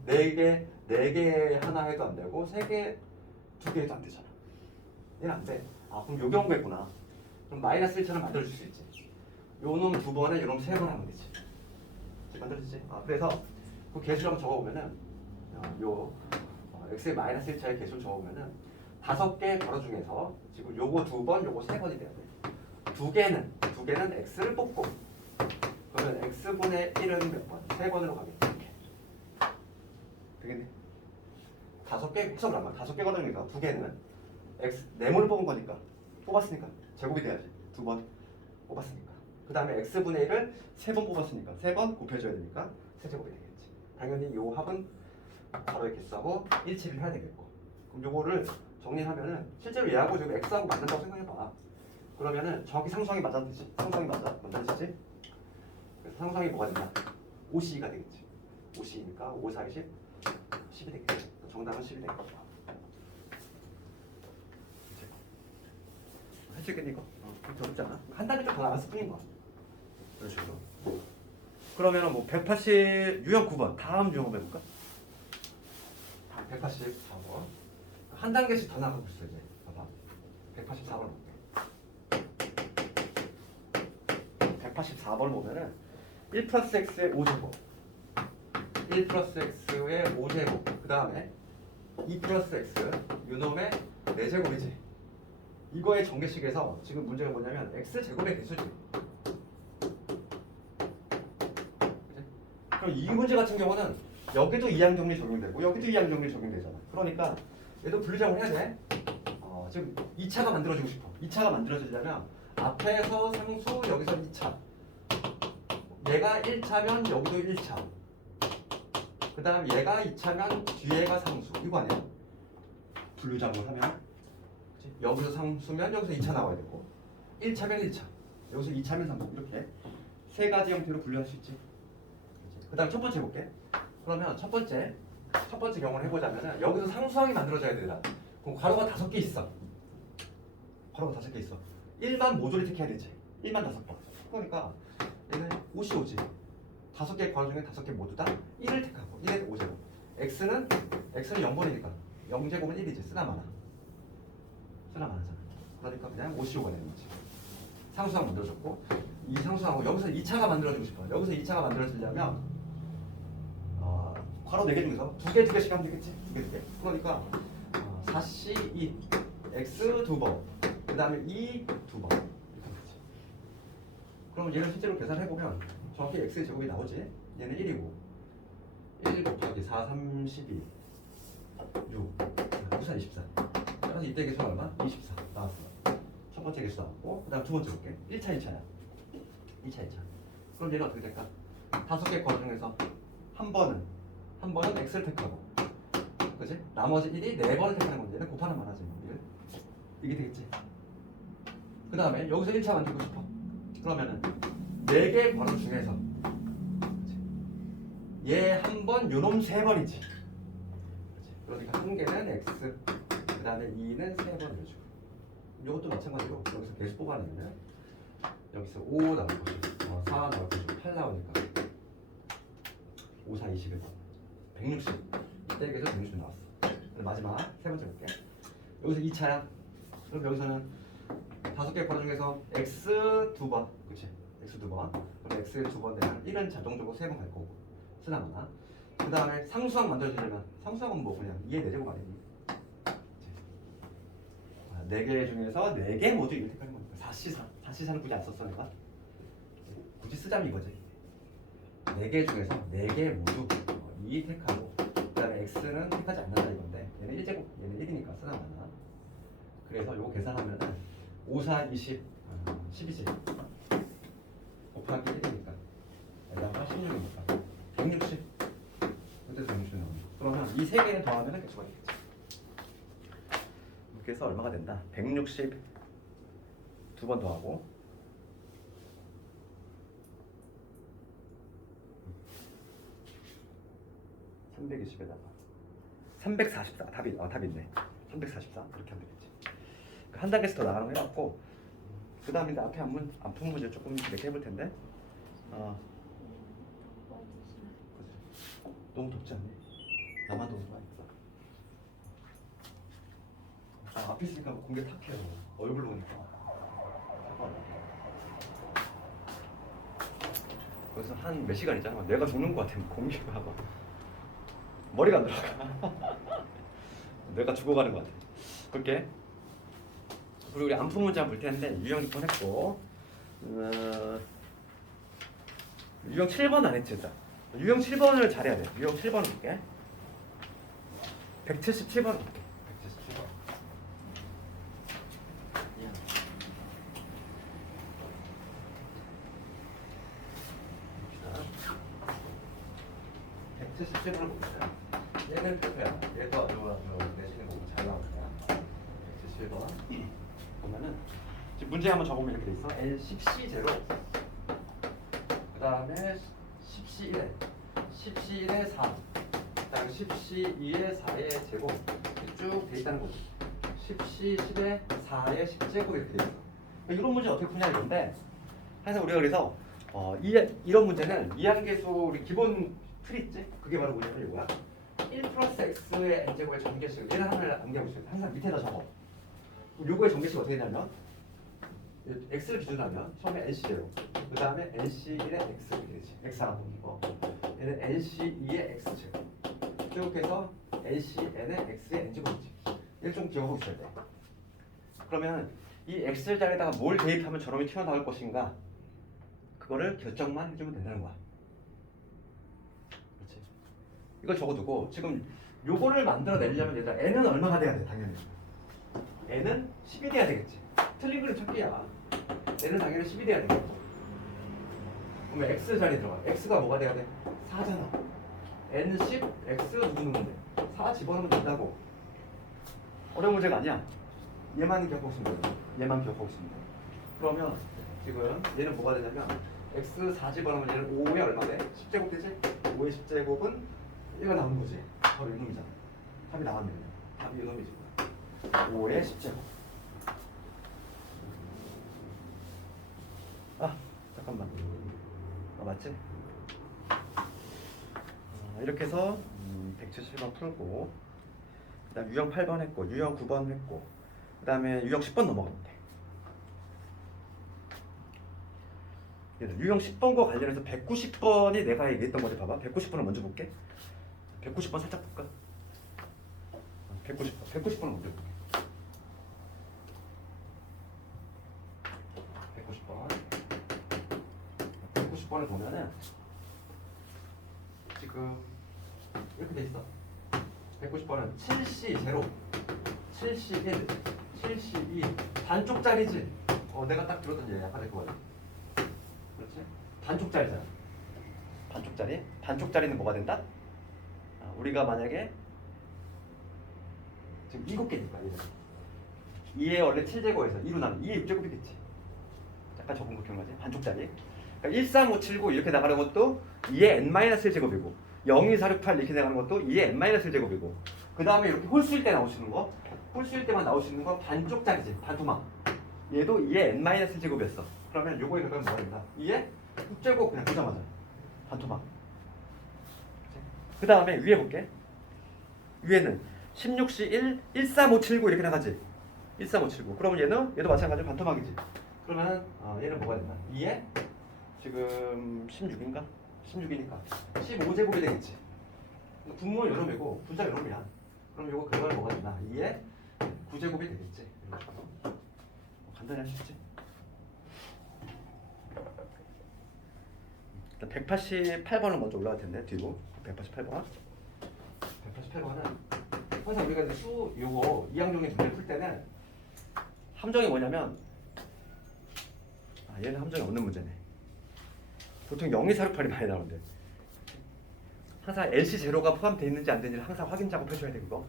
4개 하나 해도 안 되고 3개, 2개 해도 안 되잖아. 얘는 안 돼. 그럼 요 경우가 있구나. 그럼 마이너스 1차는 만들어줄 수 있지. 요 놈 2번에 요 놈 3번 하면 되지. 만들어지지. 그래서 그 개수를 한번 적어보면은 요 x의 마이너스 1차의 개수를 적어보면은 5개 괄호 중에서 지금 요거 2번, 요거 3번이 돼야 돼. 두 개는 x를 뽑고 그러면 x분의 1은 몇 번? 3번으로 가겠지. 이렇게. 되겠네. 5개 해석을 하면 5개 괄호 중에서 2개는 x 네모를 뽑은 거니까 뽑았으니까 제곱이 돼야지. 2번 뽑았으니까. 그 다음에 x분의 1을 3번 뽑았으니까 3번 곱해줘야 되니까 세제곱이 되겠지. 당연히 요 합은 괄호의 개수하고 일치를 해야 되겠고. 그럼 요거를 정리하면은 실제로 얘하고 지금 x하고 맞는다고 생각해봐. 그러면은 정확히 상수항이 맞았듯이 상수항이 맞았지. 그래서 상수항이 뭐가 되냐? 5C가 되겠지. 5C니까 5, 4, 10, 10이 되겠지. 정답은 10이 되겠다. 할 수 있겠니 이거? 그렇게 어렵지 않아? 한 단계 좀 더 나갔을 뿐인 거야. 그런 식으로. 그러면은 뭐 180 유형 9번 다음 유형 한번 해볼까? 다음 184번 한 단계씩 더 나가고 있어 이제. 봐봐. 184번 볼게. 184번을 보면은 1 플러스 x의 5제곱 1 플러스 x의 5제곱 그 다음에 2 플러스 x 요놈의 4제곱이지. 이거의 전개식에서 지금 문제가 뭐냐면 x제곱의 개수지. 그치? 그럼 이 문제 같은 경우는 여기도 이항정리 적용되고 여기도 이항정리 적용되잖아. 그러니까 얘도 분리작용을 해야 돼. 지금 2차가 만들어지고 싶어. 2차가 만들어지려면 앞에서 상수, 여기서 2차. 얘가 1차면 여기도 1차. 그 다음 얘가 2차면 뒤에가 상수. 이거 아니야? 분류작업을 하면 그치? 여기서 상수면 여기서 2차 나와야 되고 1차면 1차. 여기서 2차면 상수. 이렇게 세 가지 형태로 분류할 수 있지. 그 다음 첫 번째 볼게. 그러면 첫 번째 경우를 해보자면 여기서 상수항이 만들어져야 되잖아. 그럼 괄호가 5개 있어. 괄호가 5개 있어. 일반 모조리 택해야 되지. 1만 5번. 그러니까 얘는 옷이 오지. 5개 괄호 중에 5개 모두 다 1을 택하고 1의 5제곱. x는 0번이니까 0제곱은 1이지. 쓰나 마나. 쓰나 마나잖아. 그러니까 그냥 55가 되는 거지. 상수항 만들어졌고 이 상수항하고 여기서 2차가 만들어지고 싶어. 여기서 2차가 만들어지려면 괄호 4개 중에서 2개씩 하면 되겠지? 2개. 그러니까 4C2 X 2번 그 다음에 2 2번 이렇게 되지. 그럼 얘를 실제로 계산을 해보면 정확히 X의 제곱이 나오지. 얘는 1이고 1 곱하기 4, 3, 12 6 우선 24. 따라서 이때 개수가 얼마? 24 나왔어. 첫 번째 개수 나왔고 그 다음 두 번째 볼게. 1차 2차야. 2차 2차. 그럼 얘는 어떻게 될까? 5개 괄호 중에서 한 번은 X를 택하고 그치? 나머지 1이 4번을 택하는 건데 얘는 곱하는 말하지. 이게 되겠지. 그 다음에 여기서 1차 만들고 싶어. 그러면은 4개 괄호 중에서 얘 한 번, 요놈 3번이지. 그러니까 한 개는 X, 그 다음에 2는 3번 해주고. 이것도 마찬가지로 여기서 계수 뽑아내면 여기서 5 나올 것이고 4 나올 것이고 8 나오니까 5, 4, 20에서 160. 이때 계속 160 나왔어. 마지막 세 번째 볼게. 여기서 2차야. 그럼 여기서는 5개 괄호 중에서 X 2번, 그치? X 2번. 그럼 X 2번 되면 1은 자동적으로 3번 갈 거고. 쓰나마나. 그 다음에 상수항 만들어지려면 상수항은 뭐 그냥 2의 4제곱 아니니? 4개 중에서 4개 모두 1을 택하는 거니까 4C4. 4C4는 굳이 안 썼어 내가. 굳이 쓰자면 이거지. 4개 중에서 4개 모두 2 택하고 그 다음에 X는 택하지 않는다 이건데 얘는 1제곱, 얘는 1이니까 쓰나마나. 그래서 요거 계산하면은 5, 4, 20, 12지 곱하기 1이니까 여기가 16이니까 160. 그때도 160 나오네. 그러면 이 세 개는 더하면 개수가 되겠지. 이렇게 해서 얼마가 된다? 160 두 번 더하고 320에다가 344 답이 있네. 344 이렇게 하면 되겠지. 한 단계씩 더 나가는 거 해갖고 그 다음에 앞에 안푼 문제 조금 이렇게 해볼 텐데. 너무 덥지 않니? 나만 더운 거 아니까. 앞에 있으니까 공기 탁해요. 얼굴로 오니까. 그래서 한 몇 시간 있잖아. 내가 죽는 거 같아. 공기가 하고 머리가 안 들어가. 내가 죽어가는 거 같아. 볼게. 그리고 우리 안푼 문제 한번 볼 텐데 유형 6번 했고 유형 7번 안 했지 일단. 유형 7번을 잘해야 돼. 유형 7번 볼게. 177번 볼게. 177번. 177번을 봅시다. 얘는 표야. 얘도 내시는 거 잘 나올 거야. 177번. 보면은 지금 문제 한번 적으면 이렇게 돼 있어. N10C 제로. 그 다음에 10C1에 10C1에 4. 그다음에 10C2에 4의 제곱 쭉 돼 있다는 거지. 10C 10에 4의 10제곱 이렇게 돼 있어. 이런 문제 어떻게 푸냐 이건데 항상 우리가 그래서 이런 문제는 이항계수 우리 기본 틀 있지? 그게 바로 뭐냐면 이거야. 1 플러스 x의 n제곱의 전개식 얘를 하나를 암기하고 있어요. 항상 밑에다 적어. 요거의 전개식 어떻게 되냐면 x를 기준으로 하면 처음에 nc0 그 다음에 nc1의 x 이렇게 되지. x 하나 보이고 얘는 nc2의 x제곱 쭉 해서 ncn의 x의 n제곱이지. 얘를 좀 기억하고 있어야 돼. 그러면 이 x자리에다가 뭘 대입하면 저놈이 튀어나올 것인가 그거를 결정만 해주면 된다는 거야. 그렇지? 이걸 적어두고 지금 요거를 만들어내려면 얘들아 n은 얼마가 돼야 돼 당연히. n은 10이 돼야 되겠지. 틀린 그림 찾기야. n은 당연히 10이 돼야 되겠지. 그러면 x 자리 들어가. x가 뭐가 돼야 돼? 4잖아. n 10, x 2 넣으면 돼. 4 집어넣으면 된다고. 어려운 문제가 아니야. 얘만 기억하고 있으면 돼. 얘만 기억하고 있으면 돼. 그러면 지금 얘는 뭐가 되냐면 x 4 집어넣으면 얘는 5에 얼마 돼? 10제곱 되지? 5의 10제곱은 얘가 나오는 거지. 바로 이놈이잖아. 답이 나왔네. 답이 이놈이지. 5의 10제곱. 아 잠깐만. 맞지? 이렇게 해서 177번 풀고, 그 다음 유형 8번 했고, 유형 9번 했고, 그 다음에 유형 10번 넘어가면 돼. 유형 10번과 관련해서 190번이 내가 얘기했던 거지. 봐봐. 190번을 먼저 볼게. 190번 살짝 볼까? 190번을 먼저 볼게. 190번을 보면은 지금 이렇게 돼 있어. 190번은 7C0, 7C1, 7C2 반쪽짜리지. 내가 딱 들었던 얘기 아까 그거야. 그렇지? 반쪽짜리잖아. 반쪽짜리. 반쪽짜리는 뭐가 된다? 우리가 만약에 지금 7개니까 얘는 2에 원래 7제곱에서 2로 나누면 2의 6제곱이겠지. 약간 적은 거 기억나지? 반쪽짜리. 그러니까 1, 3, 5, 7, 9 이렇게 나가는 것도 2의 n-1제곱이고 0, 2, 4, 6, 8 이렇게 나가는 것도 2의 n-1제곱이고 그 다음에 이렇게 홀수일 때 나올 수 있는 거, 홀수일 때만 나올 수 있는 건 반쪽짜리지. 반토막. 얘도 2의 n-1제곱이었어. 그러면 요거에 그러면 뭐가 된다? 2의 6제곱 그냥 보자마자 반토막. 그 다음에 위에 볼게. 위에는 16C 1, 1, 3, 5, 7, 9 이렇게 나가지. 1, 3, 5, 7, 9. 그러면 얘도 마찬가지로 반토막이지. 그러면 얘는 뭐가 된다? 2에 지금 16인가? 16이니까 15제곱이 되겠지. 분모는 요놈이고 분자 요놈이야. 그럼 요거 그걸 뭐가 된다? 2에 9제곱이 되겠지. 간단히 할 수 있지. 188번을 먼저 올라갈 텐데 뒤로 188번. 188번은 항상 우리가 이제 요거 이항정리 문제를 풀 때는 함정이 뭐냐면 얘는 함정이 없는 문제네. 보통 0, 2, 4, 6, 8이 많이 나오는데 항상 LC 제로가 포함되어 있는지 안 되는지를 항상 확인 작업 해줘야 돼 그거.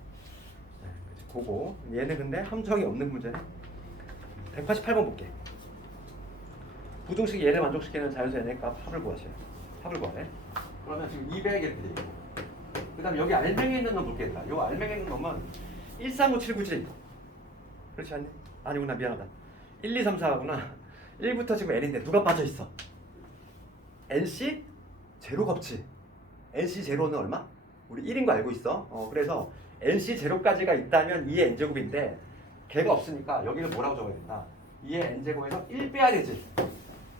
그거. 얘는 근데 함정이 없는 문제네. 188번 볼게. 부등식 얘를 만족시키는 자연수 n의 값 합을 구하세요. 합을 구하래. 그러면 지금 200 이렇게 돼 있고, 그 다음에 여기 알맹이에 있는 놈 볼게겠다. 요 알맹이에 있는 놈은 1, 3, 5, 7, 9지. 그렇지 않니? 아니구나, 미안하다. 1, 2, 3, 4구나. 1부터 지금 n인데 누가 빠져 있어? NC 제로가 없지. NC 제로는 얼마? 우리 1인 거 알고 있어. 그래서 NC 제로까지가 있다면 2의 n제곱인데 걔가 없으니까 여기는 뭐라고 적어야 된다? 2의 n제곱에서 1 빼야 되지.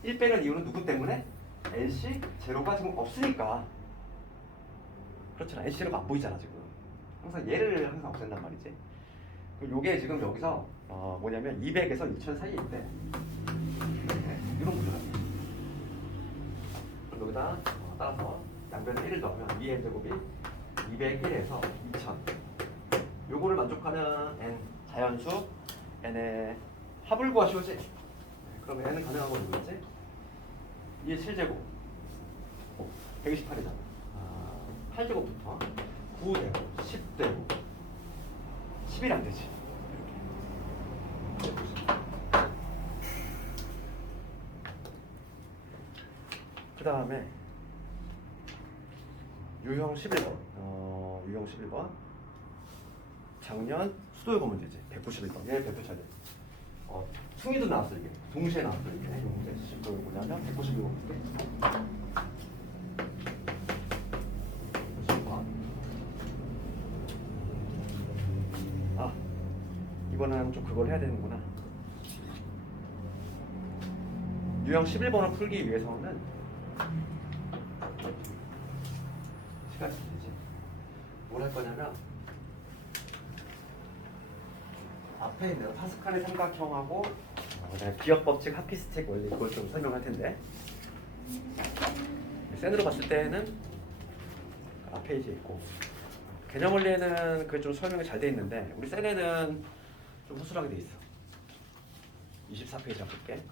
1 빼는 이유는 누구 때문에? NC 제로가 지금 없으니까. 그렇잖아. NC 제로가 안 보이잖아 지금. 항상 얘를 항상 없앤단 말이지. 요게 지금 여기서 뭐냐면 200에서 2000 사이에 있대. 이런 구조다. 그럼 여기다 따라서 양변에 1을 넣으면 2의 제곱이 201에서 2000. 요거를 만족하는 n 자연수 n의 합을 구하시오지. 그러면 n은 가능한 건 누구지? 2의 7제곱 128이잖아. 8제곱부터 9되고 10되고 10이 안 되지. 그 다음에 유형 11번. 유형 11번. 작년 수도요거 문제지. 191번. 얘 대표 차례. 승희도 나왔어 이게. 동시에 나왔어 이게. 이 문제. 지금 뭐냐면 191번 문제. 191번. 이거는 좀 그걸 해야 되는구나. 유형 11번을 풀기 위해서는 시간이 되지. 뭘 할 거냐면 앞에 있는 파스칼의 삼각형하고 기억 법칙, 하피스틱 원리 이걸 좀 설명할 텐데 센으로 봤을 때는 앞에 이제 있고 개념 원리에는 그게 좀 설명이 잘 돼 있는데 우리 센에는 좀 허술하게 돼 있어. 24페이지 볼게.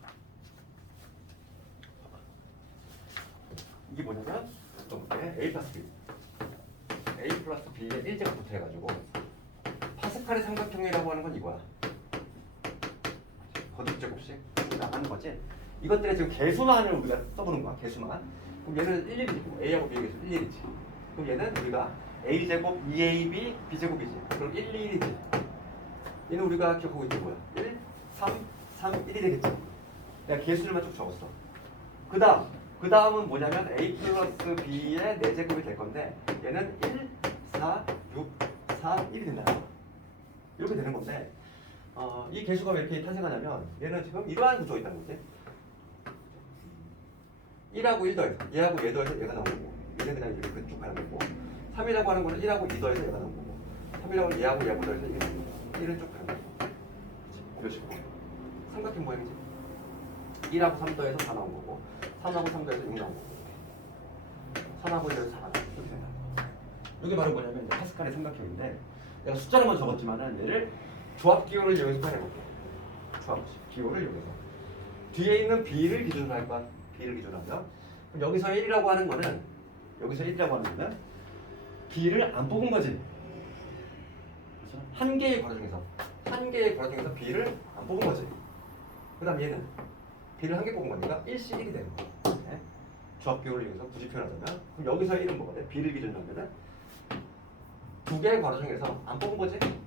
이게 뭐냐면 또 볼게. A 플러스 B. A 플러스 B의 1제곱부터 해가지고 파스칼의 삼각형이라고 하는 건 이거야. 거듭제곱식 나가는 거지. 이것들의 지금 개수만을 우리가 써보는 거야. 개수만. 그럼 얘는 1,1이고 A하고 B의 개수 1,1이지. 그럼 얘는 우리가 A제곱 2AB B제곱이지. 그럼 1, 2, 1이지. 얘는 우리가 기억하고 있는 거야. 1, 3, 3, 1이 되겠지. 내가 개수를만 쭉 적었어. 그 다음은 뭐냐면 A 플러스 B의 4제곱이 될 건데 얘는 1, 4, 6, 4, 1이 된다. 이렇게 되는 건데 이 개수가 왜 이렇게 탄생하냐면 얘는 지금 이러한 구조가 있다는 거지. 1하고 1 더해서 얘하고 얘 더해서 얘가 나오는 거고 얘는 그냥 이렇게 쭉 가는 거고 3이라고 하는 거는 1하고 2 더해서 얘가 나오는 거고 3이라고 하는 얘하고 얘하고 더해서 이게 나오는 거고 1은 쭉 가는 거고 이런 식으로 삼각형 모양이지. 1하고 3 더해서 4 나온 거고 3하고 3 더해서 6 나온 거고 3하고 1 더해서 4가 나온 거고 이렇게 된다. 이게 바로 뭐냐면 이제 파스칼의 삼각형인데 내가 숫자로만 적었지만은 얘를 조합 기호를 이용해서 표현해볼게. 조합 기호를 이용해서 뒤에 있는 B를 기준으로 할 거야. B를 기준으로 하면 그럼 여기서 1이라고 하는 거는 B를 안 뽑은 거지. 그렇죠? 한 개의 괄호 중에서 B를 안 뽑은 거지. 그 다음 얘는 B를 한 개 뽑은 거니까 1C 1이 되는 거야. 네? 조합 기호를 이용해서 굳이 표현하자면 그럼 여기서 1은 뭐가 돼? B를 기준으로 하면은 두 개의 괄호 중에서 안 뽑은 거지? 그렇지?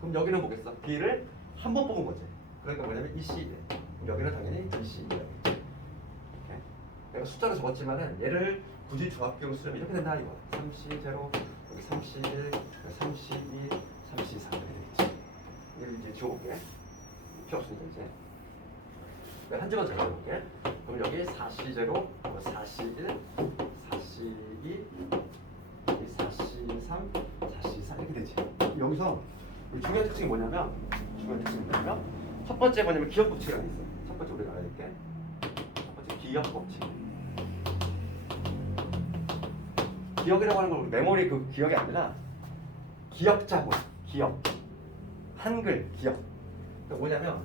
그럼 여기는 뭐겠어? B를 한 번 뽑은 거지. 그러니까 뭐냐면 2C 여기는 당연히 2C 내가 숫자로 적었지만은 얘를 굳이 조합기호로 쓰려면 이렇게 된다 이거. 3C0 여기 3C1 3C2 3C4 이렇게 되겠지. 이걸 이제 지워볼게. 필요 없으니까 이제 내가 한 줄만 적어볼게. 그럼 여기 4C0 4C1 4C2 4C3 4C4 이렇게 되지. 여기서 중요한 특징이 뭐냐면 첫 번째 뭐냐면 기억 법칙이라는 게 있어. 첫 번째 우리가 알아야 될 게 첫 번째 기억 법칙. 기억이라고 하는 건 우리 메모리 그 기억이 아니라 기억자본, 기억, 한글 기억. 그러니까 뭐냐면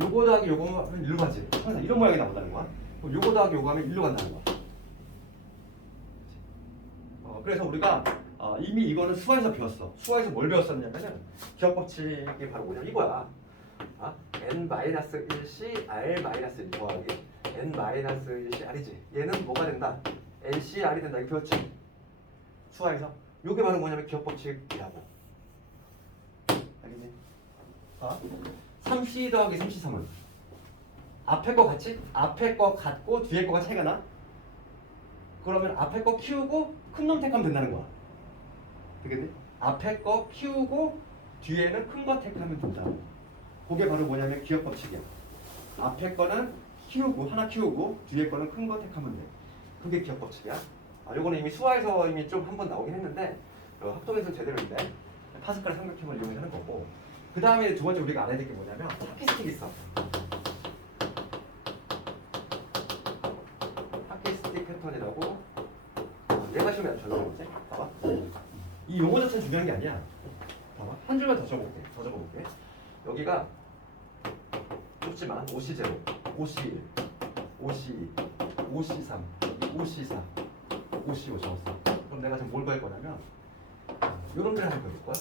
요거 더하기 요거 하면 일로 가지. 항상 이런 모양이 나온다는 거야. 요거 더하기 요거 하면 일로 간다는 거야. 그래서 우리가 이미 이거는 수화에서 배웠어. 수화에서 뭘 배웠었냐면은 기억 법칙이 바로 뭐냐 이거야. n-1c r-1 더하기 n-1c r이지. 얘는 뭐가 된다? nc r이 된다. 이거 배웠지? 수화에서. 요게 바로 뭐냐면 기억 법칙이라고. 알겠니? 3c 더하기 3c3은 앞에 거 같이? 앞에 거 같고 뒤에 거가 차이가 나? 그러면 앞에 거 키우고 큰 놈 택하면 된다는 거야. 되겠니? 앞에 거 키우고 뒤에는 큰 거 택하면 된다. 그게 바로 뭐냐면 기억 법칙이야. 앞에 거는 키우고 하나 키우고 뒤에 거는 큰 거 택하면 돼. 그게 기억 법칙이야. 요거는 이미 수화에서 이미 좀 한번 나오긴 했는데 합동에서 제대로인데 파스칼 삼각형을 이용해서 하는 거고. 그 다음에 두 번째 우리가 알아야 될 게 뭐냐면 하키스틱이 있어. 하키스틱 패턴이라고. 얘가 시험에 잘 나오겠지? 봐봐. 이 용어 자체는 중요한 게 아니야. 봐봐. 한 줄만 더 적어볼게. 여기가 좁지만 5C0, 5C1, 5C2, 5C3, 5C4, 5C5 적었어. 그럼 내가 지금 뭘 구할 거냐면 요놈들 한번 그려볼 거야.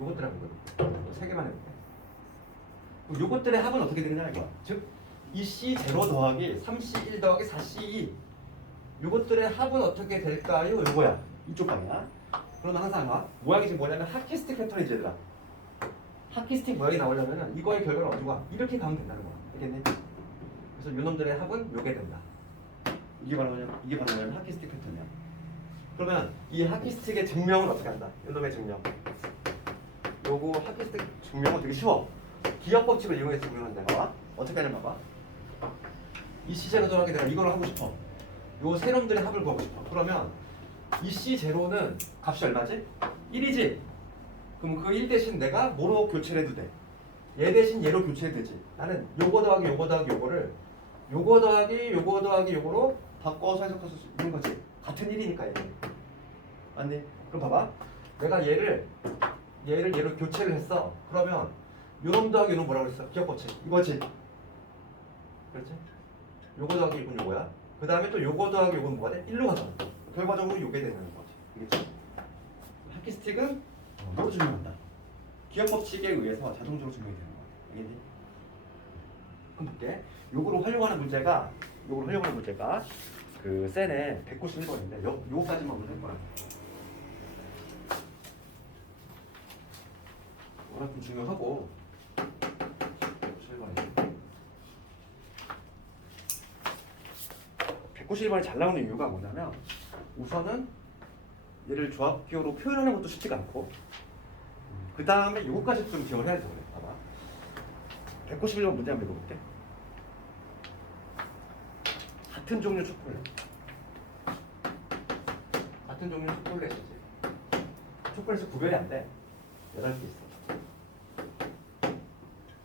요것들 한번 그려볼게. 세 개만 해볼게. 그럼 요것들의 합은 어떻게 되느냐 이거야. 즉 이 C0 더하기 3C1 더하기 4C2 요것들의 합은 어떻게 될까요? 요거야. 이쪽 방이야. 그러면 항상 모양이 지금 뭐냐면 하키스틱 패턴이지 얘들아. 하키스틱 모양이 나오려면 이거의 결과는 어디고 와? 이렇게 가면 된다는 거야. 알겠니? 그래서 요놈들의 합은 요게 된다. 이게 바로 뭐냐면 하키스틱 패턴이야. 그러면 이 하키스틱의 증명은 어떻게 한다? 요놈의 증명. 요거 하키스틱 증명은 되게 쉬워. 기억 법칙을 이용해서 증명한다. 봐봐. 어떻게 하냐면 봐봐. 이 C0 더하기 내가 이걸 하고 싶어. 요 세 놈들의 합을 구하고 싶어. 그러면 이 C0는 값이 얼마지? 1이지? 그럼 그 1 대신 내가 뭐로 교체를 해도 돼? 얘 대신 얘로 교체해도 되지. 나는 요거 더하기 요거 더하기 요거를 요거 더하기 요거 더하기 요거로 바꿔서 해석할 수 있는 거지. 같은 1이니까 얘. 맞니? 그럼 봐봐. 내가 얘를 교체를 했어. 그러면 요놈 더하기 요놈 뭐라고 그랬어? 기억법칙. 이거지. 그렇지? 요거 더하기 이건 요거야. 그 다음에 또 요거 더하기 요건 뭐가 돼? 1로 가잖아. 결과적으로 요게 되는 거지. 알겠지? 하키스틱은 뭐로 증명한다? 기억법칙에 의해서 자동적으로 증명이 되는 거야. 알겠니? 그럼 볼게. 요거로 활용하는 문제가 그 셀에 191번인데 요거까지만 오늘 할 거야. 워낙 좀 중요하고 191번이 191번이 잘 나오는 이유가 뭐냐면 우선은 얘를 조합기호로 표현하는 것도 쉽지가 않고 그 다음에 요거까지 좀 기억을 해야 돼. 봐봐. 191번 문제 한번 읽어볼게. 같은 종류 초콜릿. 같은 종류 초콜릿이지. 초콜릿은 구별이 안 돼. 8개 있어.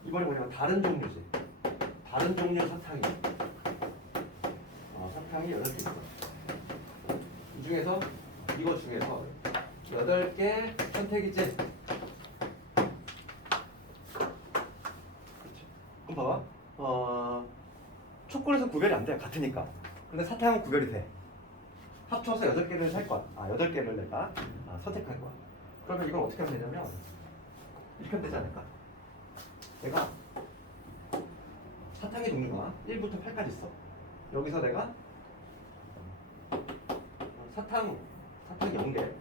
이번에 뭐냐면 다른 종류지. 다른 종류 사탕이. 사탕이 8개 있어. 이 중에서 이거 중에서 8개 선택이지. 그럼 봐봐. 초콜릿은 구별이 안 돼. 같으니까. 근데 사탕은 구별이 돼. 합쳐서 8개를 살 거야. 8개를 내가 선택할 거야. 그러면 이걸 어떻게 하면 되냐면 이렇게 하면 되지 않을까? 내가 사탕의 종류가 1부터 8까지 있어. 여기서 내가 사탕 0개.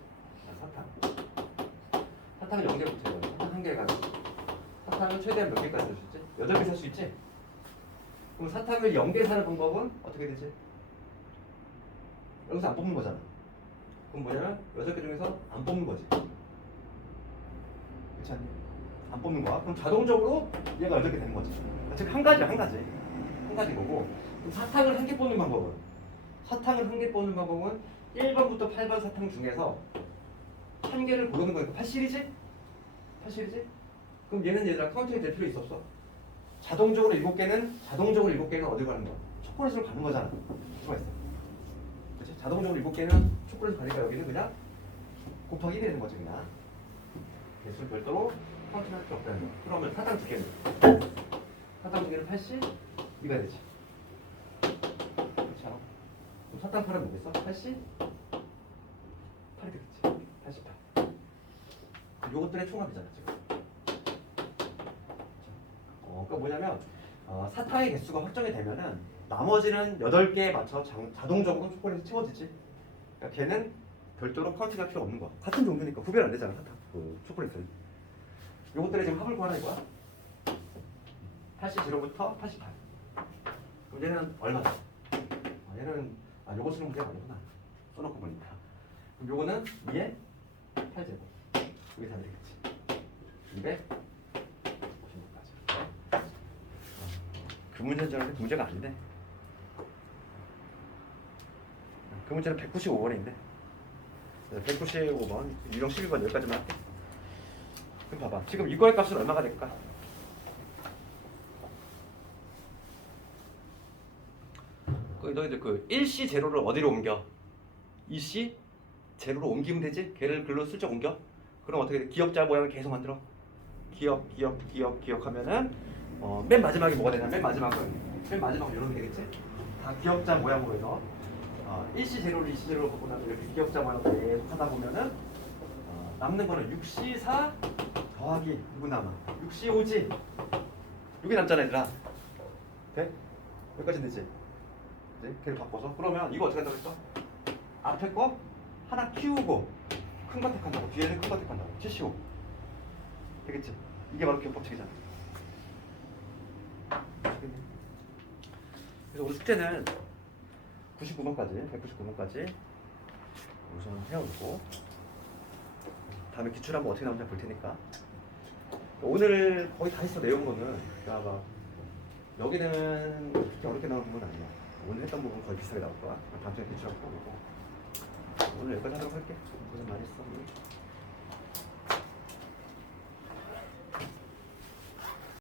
사탕은 0개부터 해요. 사탕 1개 가지고. 사탕은 최대한 몇 개까지 살 수 있지? 8개 살 수 있지? 그럼 사탕을 0개 사는 방법은 어떻게 되지? 여기서 안 뽑는 거잖아. 그럼 뭐냐면 6개 중에서 안 뽑는 거지. 그렇지 않니? 안 뽑는 거야. 그럼 자동적으로 얘가 8개 되는 거지. 즉 한 가지 거고. 그럼 사탕을 한 개 뽑는 방법은 1번부터 8번 사탕 중에서 한 개를 고르는 거니까 8실이지? 그럼 얘는 얘들아 카운팅이 될 필요 있어 없어? 자동적으로 7개는 어디 가는 거야? 초콜릿으로 가는 거잖아. 수가 있어. 그렇지? 자동적으로 7개는 초콜릿으로 가니까 여기는 그냥 곱하기 1이 되는 거지 그냥. 개수를 별도로 카운팅할 필요 없다는 거야. 그러면 사탕 2개는 80? 이가 되지. 그렇죠? 그럼 사탕 8은 뭐겠어? 80? 8이 되겠지. 88. 요것들의 총합이잖아 지금. 그러니까 뭐냐면 사탕의 개수가 확정이 되면은 나머지는 8개에 맞춰 자동적으로 초콜릿이 채워지지. 그러니까 걔는 별도로 카운팅할 필요 없는 거야. 같은 종류니까 구별 안 되잖아 사탕. 초콜릿은. 요것들의 지금 합을 구하라 이거야. 80부터 88. 그럼 얘는 얼마다? 얘는 요거 쓰는 문제가 아니구나. 써놓고 보니까. 그럼 요거는 2에 8제곱. 이게 다 되겠지. 256까지. 그 문제는 저런데 문제가 아닌데. 그 문제는 195번인데. 195번, 유형 12번 여기까지만 할게. 그럼 봐봐. 지금 이거의 값은 얼마가 될까? 너희들 그 1C 제로를 어디로 옮겨? 2C 제로로 옮기면 되지? 걔를 글로 슬쩍 옮겨? 그럼 어떻게 돼? 기억자 모양을 계속 만들어. 기억 하면은 맨 마지막에 뭐가 되냐? 맨 마지막은 이러면 되겠지? 다 기억자 모양으로 해서 1C 제로를 2C 제로로 바꾸고 나서 이렇게 기억자 모양으로 계속 하다 보면은 남는 거는 6C4 더하기 누구 남아? 6C5지? 여기 남잖아 얘들아. 돼? 여기까지 되지? 이제 걔를 바꿔서 그러면 이거 어떻게 한다고 했어? 앞에 거 하나 키우고 큰 거 택한다고. 뒤에는 큰 거 택한다고. 75 되겠지? 이게 바로 기억법칙이잖아. 그래서 우리 숙제는 199번까지 우선 해오고 다음에 기출 한번 어떻게 나오는지 볼 테니까. 오늘 거의 다 했어. 내용으로는. 그러니까 여기는 그렇게 어렵게 나오는 부분은 아니야. 오늘 했던 부분 거의 비슷하게 나올 거야. 다음 주에 기출하고 보고. 오늘 여기까지 하도록 할게. 고생 많이 했어.